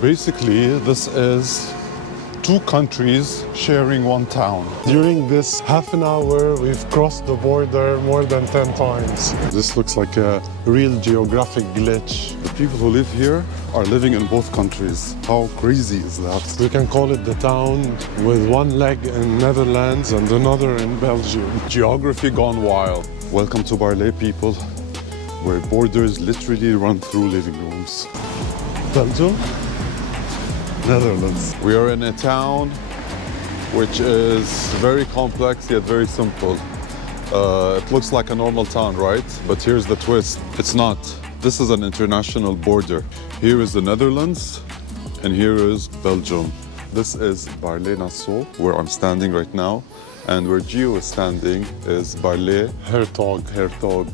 Basically, this is two countries sharing one town. During this half an hour, we've crossed the border more than 10 times. This looks like a real geographic glitch. The people who live here are living in both countries. How crazy is that? We can call it the town with one leg in Netherlands and another in Belgium. Geography gone wild. Welcome to Baarle, people, where borders literally run through living rooms. Belgium? Netherlands. We are in a town which is very complex yet very simple. It looks like a normal town, right? But here's the twist. It's not. This is an international border. Here is the Netherlands and here is Belgium. This is Baarle-Nassau, where I'm standing right now. And where Gio is standing is Baarle-Hertog.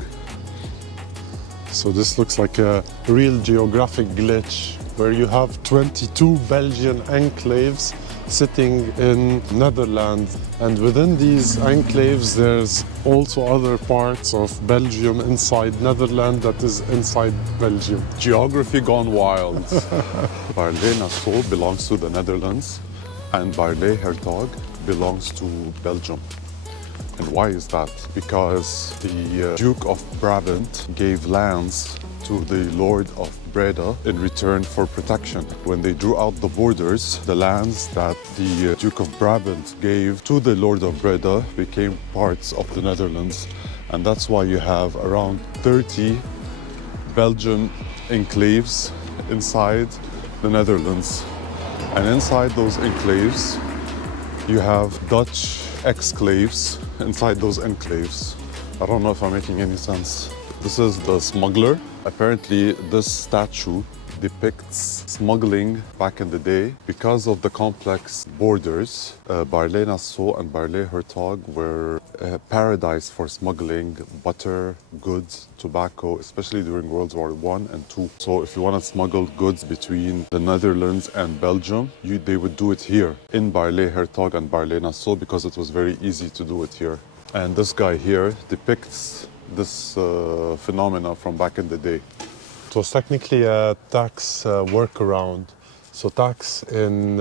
So this looks like a real geographic glitch, where you have 22 Belgian enclaves sitting in Netherlands. And within these enclaves, there's also other parts of Belgium inside Netherlands that is inside Belgium. Geography gone wild. Baarle-Nassau belongs to the Netherlands and Baarle-Hertog belongs to Belgium. And why is that? Because the Duke of Brabant gave lands to the Lord of Breda in return for protection. When they drew out the borders, the lands that the Duke of Brabant gave to the Lord of Breda became parts of the Netherlands. And that's why you have around 30 Belgian enclaves inside the Netherlands. And inside those enclaves, you have Dutch exclaves inside those enclaves. I don't know if I'm making any sense. This is the smuggler. Apparently, this statue depicts smuggling back in the day. Because of the complex borders, Baarle-Nassau and Baarle-Hertog were a paradise for smuggling butter, goods, tobacco, especially during World War I and II. So if you want to smuggle goods between the Netherlands and Belgium, they would do it here in Baarle-Hertog and Baarle-Nassau because it was very easy to do it here. And this guy here depicts this phenomena from back in the day. It was technically a tax workaround. So tax in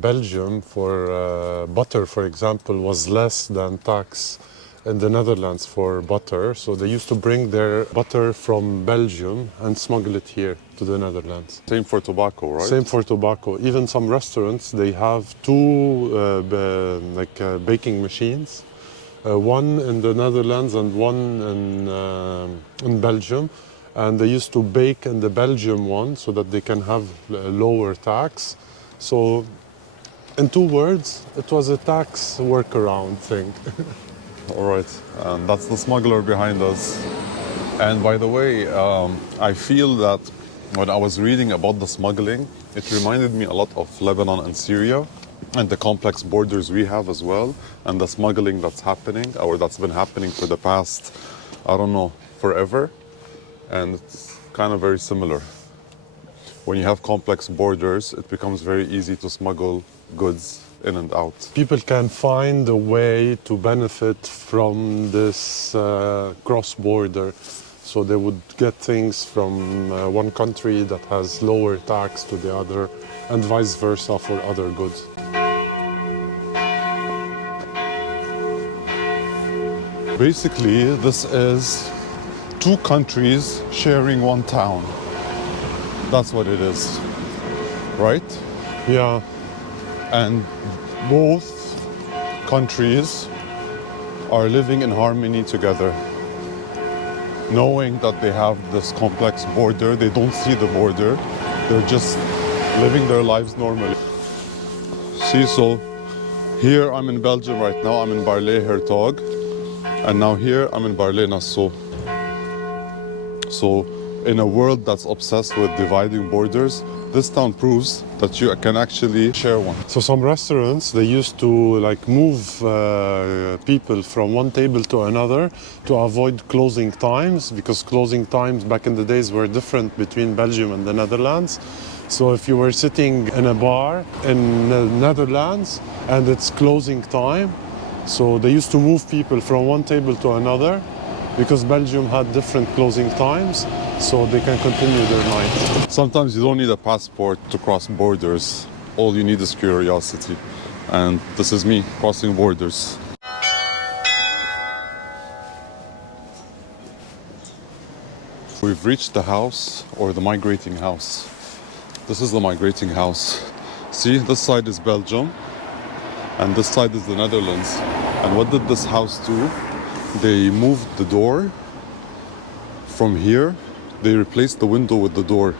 Belgium for butter, for example, was less than tax in the Netherlands for butter. So they used to bring their butter from Belgium and smuggle it here to the Netherlands. Same for tobacco, right? Same for tobacco. Even some restaurants, they have two baking machines. One in the Netherlands and one in Belgium. And they used to bake in the Belgium one so that they can have a lower tax. So, in two words, it was a tax workaround thing. All right, and that's the smuggler behind us. And by the way, I feel that when I was reading about the smuggling, it reminded me a lot of Lebanon and Syria and the complex borders we have as well, and the smuggling that's happening, or that's been happening for the past, I don't know, forever. And it's kind of very similar. When you have complex borders, it becomes very easy to smuggle goods in and out. People can find a way to benefit from this cross-border. So they would get things from one country that has lower tax to the other, and vice versa for other goods. Basically, this is two countries sharing one town. That's what it is, right? Yeah. And both countries are living in harmony together. Knowing that they have this complex border, they don't see the border, they're just living their lives normally. See, so here I'm in Belgium right now, I'm in Baarle-Hertog, and now here I'm in Baarle-Nassau. So in a world that's obsessed with dividing borders, this town proves that you can actually share one. So some restaurants, they used to move people from one table to another to avoid closing times, because closing times back in the days were different between Belgium and the Netherlands. So if you were sitting in a bar in the Netherlands and it's closing time, so they used to move people from one table to another because Belgium had different closing times, so they can continue their night. Sometimes you don't need a passport to cross borders. All you need is curiosity. And this is me crossing borders. We've reached the house, or the migrating house. This is the migrating house. See, this side is Belgium, and this side is the Netherlands. And what did this house do? They moved the door from here. They replaced the window with the door.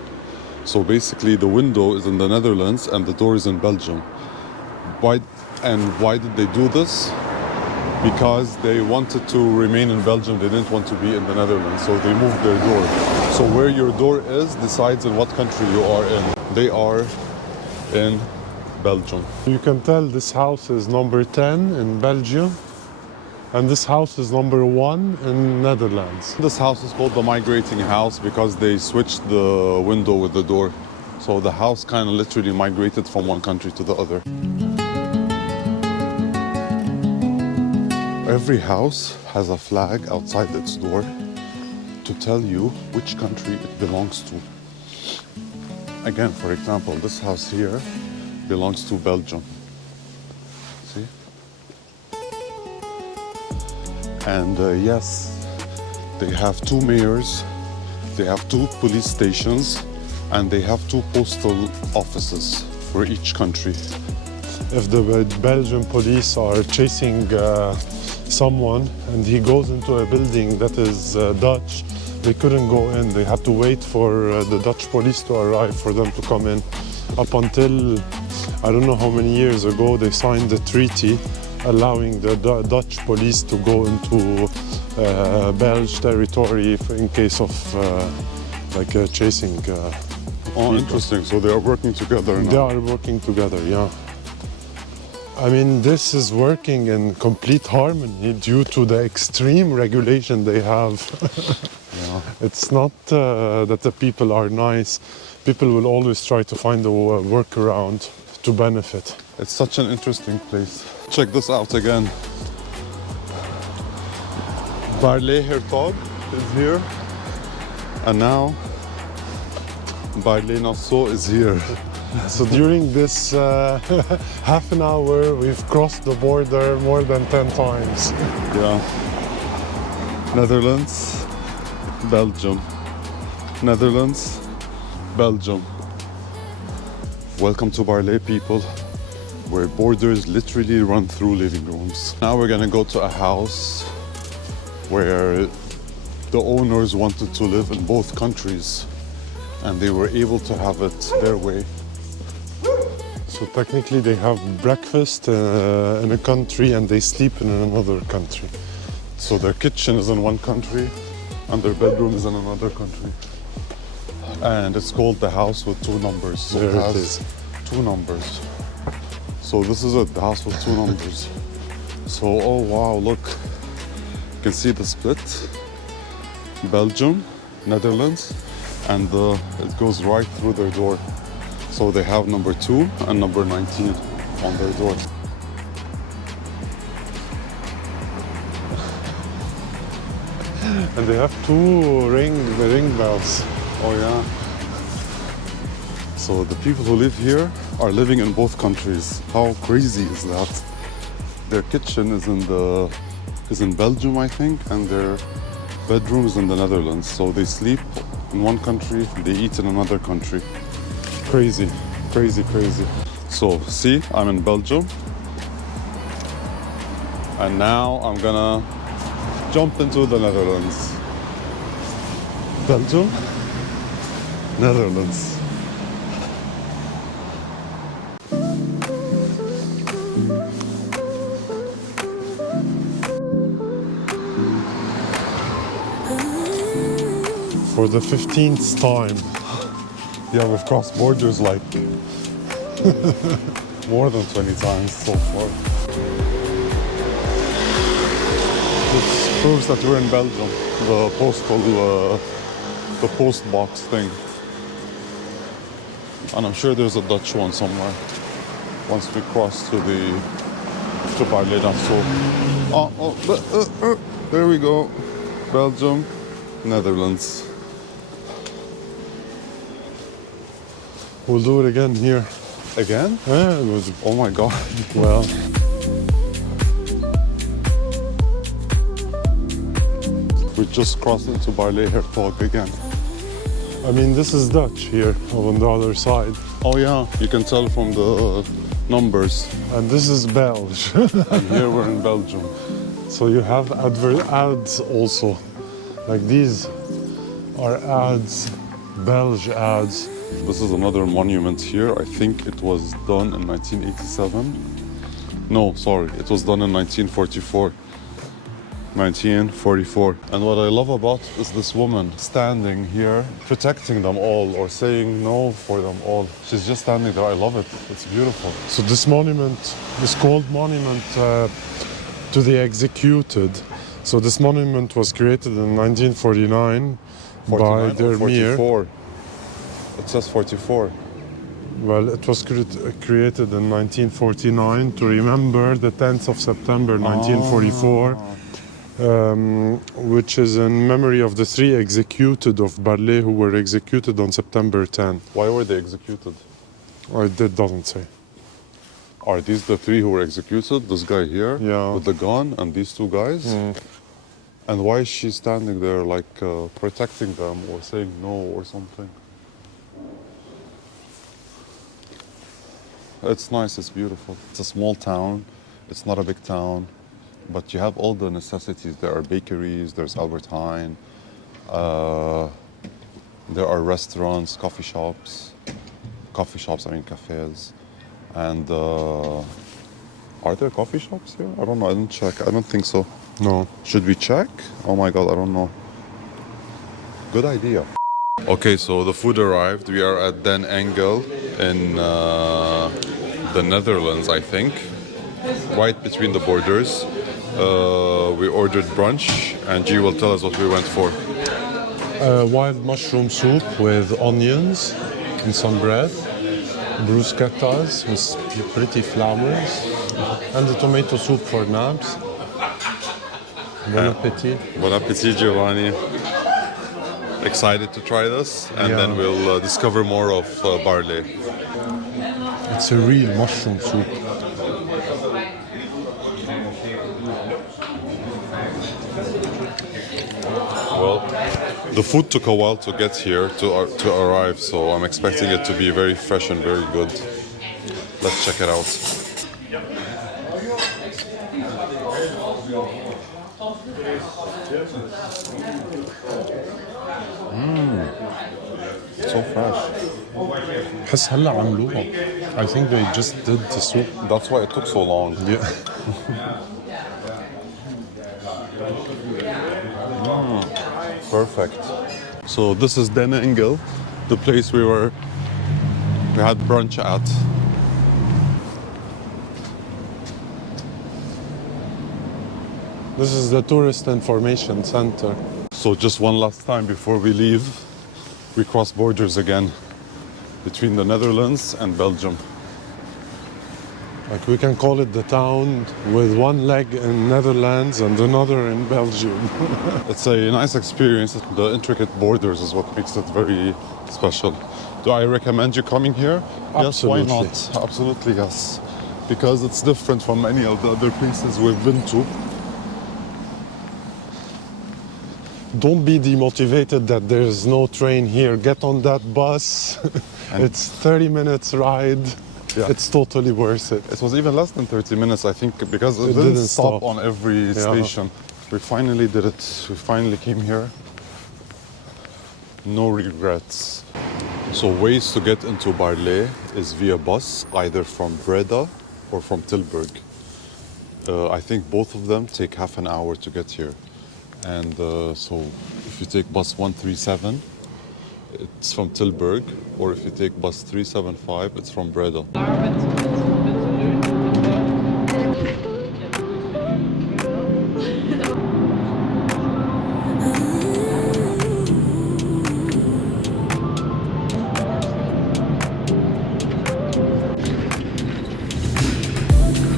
So basically the window is in the Netherlands and the door is in Belgium. Why did they do this? Because they wanted to remain in Belgium. They didn't want to be in the Netherlands, so they moved their door. So where your door is decides in what country you are in. They are in Belgium. You can tell this house is number 10 in Belgium, and this house is number 1 in Netherlands. This house is called the migrating house because they switched the window with the door. So the house kind of literally migrated from one country to the other. Every house has a flag outside its door to tell you which country it belongs to. Again, for example, this house here belongs to Belgium. See? And yes, they have 2 mayors, they have 2 police stations, and they have 2 postal offices for each country. If the Belgian police are chasing someone and he goes into a building that is Dutch, they couldn't go in. They had to wait for the Dutch police to arrive for them to come in. Up until, I don't know how many years ago, they signed a treaty allowing the Dutch police to go into Belgian territory in case of chasing. Oh, interesting. So they are working together now. They are working together, yeah. I mean, this is working in complete harmony due to the extreme regulation they have. Yeah. It's not that the people are nice. People will always try to find a workaround to benefit. It's such an interesting place. Check this out again. Baarle-Hertog is here. And now Baarle-Nassau is here. So during this half an hour, we've crossed the border more than 10 times. Yeah. Netherlands, Belgium. Netherlands, Belgium. Welcome to Baarle, people, where borders literally run through living rooms. Now we're gonna go to a house where the owners wanted to live in both countries and they were able to have it their way. So technically they have breakfast in a country and they sleep in another country. So their kitchen is in one country and their bedroom is in another country. And it's called the house with 2 numbers. So There it it has is. 2 numbers. So this is it, the house with 2 numbers. So, oh wow, look. You can see the split. Belgium, Netherlands, and it goes right through their door. So they have number 2 and number 19 on their door. And they have 2 ring bells. Oh yeah. So the people who live here are living in both countries. How crazy is that? Their kitchen is in Belgium, I think, and their bedroom is in the Netherlands. So they sleep in one country, they eat in another country. Crazy, crazy, crazy. So see, I'm in Belgium. And now I'm gonna jump into the Netherlands. Belgium, Netherlands. For the 15th time. Yeah, we've crossed borders like more than 20 times so far. This proves that we're in Belgium, the post box thing. And I'm sure there's a Dutch one somewhere once we cross to Baarle-Nassau. There we go. Belgium, Netherlands. We'll do it again here. Again? Yeah, it was, Oh my God. well, We just crossed into Baarle-Hertog again. I mean, this is Dutch here on the other side. Oh yeah, you can tell from the numbers. And this is Belge. And here we're in Belgium. So you have ads also. Like these are ads, Belge ads. This is another monument here. I think it was done in 1987. No, sorry, it was done in 1944. 1944. And what I love about is this woman standing here, protecting them all or saying no for them all. She's just standing there. I love it. It's beautiful. So this monument is called Monument to the Executed. So this monument was created in 1949 by 49 or their mayor. 44. It says 44. Well, it was created in 1949 to remember the 10th of September 1944, which is in memory of the 3 executed of Baarle who were executed on September 10. Why were they executed? It doesn't say. Are these the 3 who were executed? This guy here Yeah. with the gun and these 2 guys? And why is she standing there like protecting them or saying no or something? It's nice, it's beautiful. It's a small town, it's not a big town, but you have all the necessities. There are bakeries, there's Albert Heijn, there are restaurants, coffee shops, cafés. And are there coffee shops here? I don't know, I didn't check. I don't think so. No. Should we check? Oh my God, I don't know. Good idea. Okay, so the food arrived. We are at Den Engel in the Netherlands, I think. Right between the borders. We ordered brunch, and G will tell us what we went for. Wild mushroom soup with onions and some bread, bruschettas with pretty flowers, and the tomato soup for nabs. Bon appetit. Bon appetit, Giovanni. Excited to try this, and Yeah. then we'll discover more of Baarle. It's a real mushroom soup. Well, the food took a while to get here, to arrive, so I'm expecting it to be very fresh and very good. Let's check it out. So fresh. بحس هلا عملوها. I think they just did the soup. That's why it took so long. Yeah. Perfect. So this is Den Engel, the place we had brunch at. This is the tourist information center. So just one last time before we leave, we cross borders again between the Netherlands and Belgium. Like we can call it the town with one leg in Netherlands and another in Belgium. It's a nice experience. The intricate borders is what makes it very special. Do I recommend you coming here? Absolutely. Yes, why not? Absolutely, yes. Because it's different from many of the other places we've been to. Don't be demotivated that there's no train here. Get on that bus. It's 30 minutes ride. Yeah. It's totally worth it. It was even less than 30 minutes, I think, because it didn't didn't stop stop. on every station. We finally did it. We finally came here. No regrets. So ways to get into Baarle is via bus, either from Breda or from Tilburg. I think both of them take half an hour to get here. And so if you take bus 137, it's from Tilburg, or if you take bus 375, it's from Breda.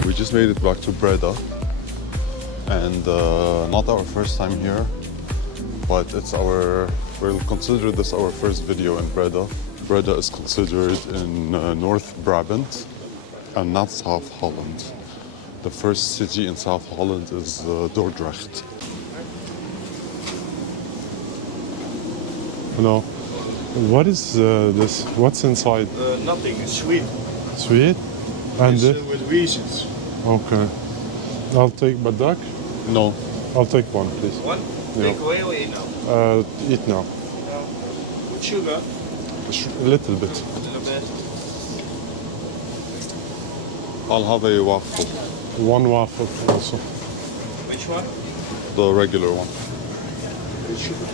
We just made it back to Breda, and not our first time here. but we'll consider this our first video in Breda. Breda is considered in North Brabant and not South Holland. The first city in South Holland is Dordrecht. No. What is this? What's inside? Nothing, it's sweet. Sweet? And It's with reasons. okay. I'll take badak. No, I'll take one, please. One? Yeah. Take away or eat now? Eat now. With sugar? A little bit. A little bit. I'll have a waffle, One waffle also. Which one? the regular one. With sugar.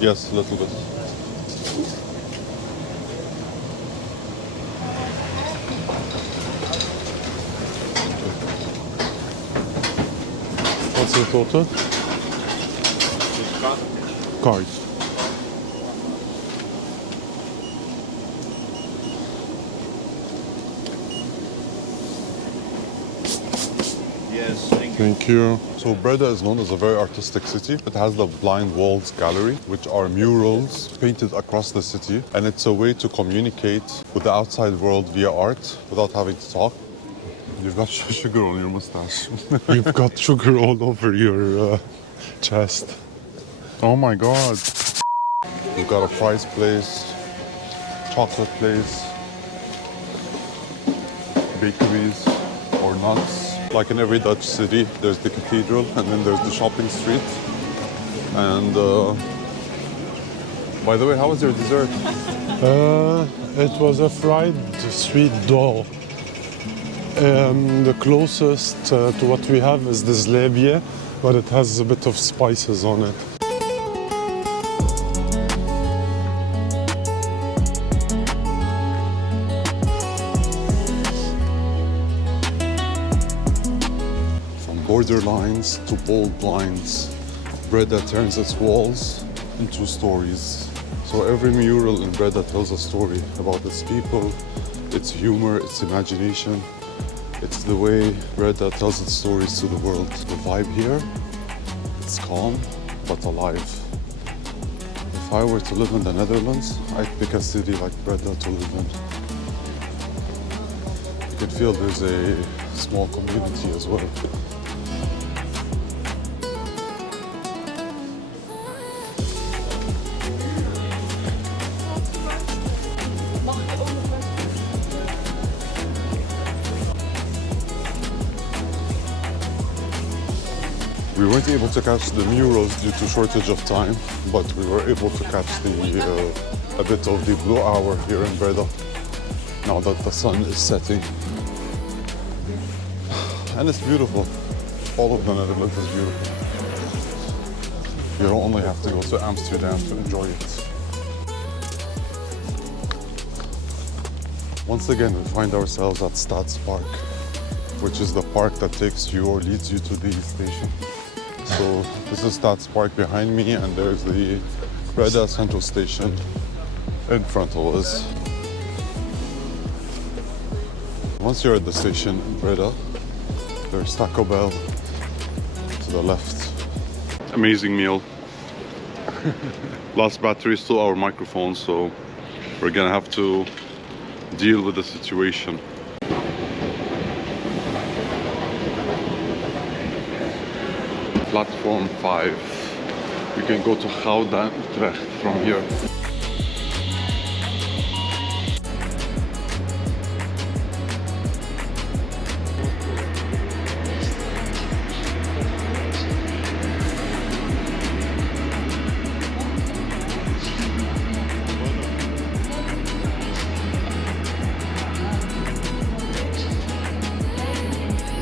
Yes, a little bit. What's the total? Card. Yes, thank you. Thank you. So Breda is known as a very artistic city. It has the Blind Walls Gallery, which are murals painted across the city. And it's a way to communicate with the outside world via art without having to talk. You've got sugar on your mustache. You've got sugar all over your chest. Oh my God. We've got a fries place, chocolate place, bakeries or nuts. Like in every Dutch city, there's the cathedral and then there's the shopping street. And by the way, how was your dessert? It was a fried sweet dough. The closest to what we have is the zlebje, but it has a bit of spices on it. From border lines to bold lines, Breda turns its walls into stories. So every mural in Breda tells a story about its people, its humor, its imagination. It's the way Breda tells its stories to the world. The vibe here, it's calm but alive. If I were to live in the Netherlands, I'd pick a city like Breda to live in. You can feel there's a small community as well. We weren't able to catch the murals due to shortage of time, but we were able to catch a bit of the blue hour here in Breda, now that the sun is setting. And it's beautiful. All of the Netherlands is beautiful. You don't only have to go to Amsterdam to enjoy it. Once again, we find ourselves at Stadspark, which is the park that takes you or leads you to the station. So this is Stadspark behind me, and there's the Breda Central Station in front of us. Once you're at the station in Breda, there's Taco Bell to the left. Amazing meal. Lost batteries to our microphone, so we're gonna have to deal with the situation. Platform 5. We can go to Gouda and Utrecht from here.